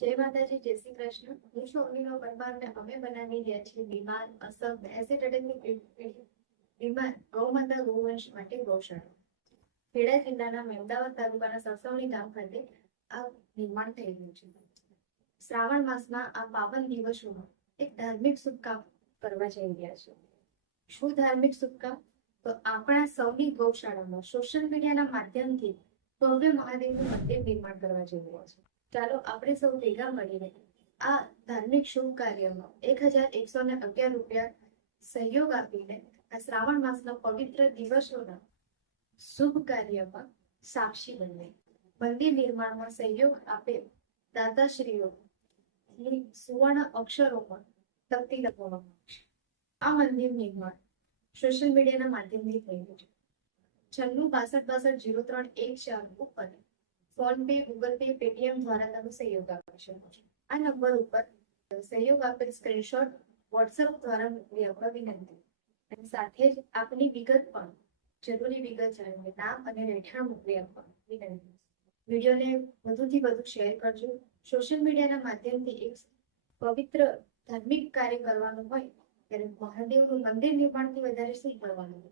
જય માતાજી, જય શ્રી કૃષ્ણ. હું છું અમીનો પરમાર ને અમે બનાવી રહ્યા છીએ બીમાર, અસર એસિડ અટેકની બીમાર ગૌમાતા ગૌવંશ માટે ગૌશાળા. ખેડા જિલ્લાના મહેમદાવાદ તાલુકાના સરસવણી ગામ ખાતે આ નિર્માણ થઈ રહ્યું છે. શ્રાવણ માસના આ પાવન દિવસોમાં એક ધાર્મિક કામ કરવા જઈ રહ્યા છે. શું ધાર્મિક શુભ તો આપણા સૌની ગૌશાળામાં સોશિયલ મીડિયાના માધ્યમથી ભવ્ય મહાદેવનું મંદિર નિર્માણ કરવા જઈ રહ્યા છે. ચાલો આપણે સૌ ભેગા મળીને આ ધાર્મિક શુભ કાર્યમાં એક હજાર એકસો ને અગિયાર રૂપિયા સહયોગ આપીને આ શ્રાવણ માસના પવિત્ર દિવસોના શુભ કાર્યમાં સાક્ષી બનીએ. મંદિર નિર્માણમાં સહયોગ આપે દાદાશ્રીઓ સુવર્ણ અક્ષરોમાં તકતી લખવામાં આ મંદિર નિર્માણ સોશિયલ મીડિયાના માધ્યમથી થયેલું છે. છન્નું બાસઠ બાસઠ જીરો ત્રણ એક ચાર ઉપર PhonePe, Google pay, Paytm દ્વારા તમે સહયોગ આપી શકો છો. આ નંબર ઉપર સહયોગ આપેલ સ્ક્રીનશોટ વોટ્સઅપ દ્વારા મોકલી આપવા વિનંતી. અને સાથે જ આપની વિગત પણ જરૂરી વિગત જણાવી નામ અને રહેઠાણ મોકલી આપવા વિનંતી. વિડીયોને વધુથી વધુ શેર કરજો. સોશિયલ મીડિયાના માધ્યમથી એક પવિત્ર ધાર્મિક કાર્ય કરવાનું હોય, ત્યારે મહાદેવનું મંદિર નિર્માણથી વધારે શું કરવાનું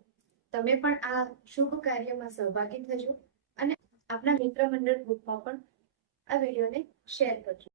તમે પણ આ શુભ કાર્યમાં સહભાગી થજો. અને આપના મિત્ર મંડળ ગ્રુપમાં પણ આ વિડીયોને શેર કરજો.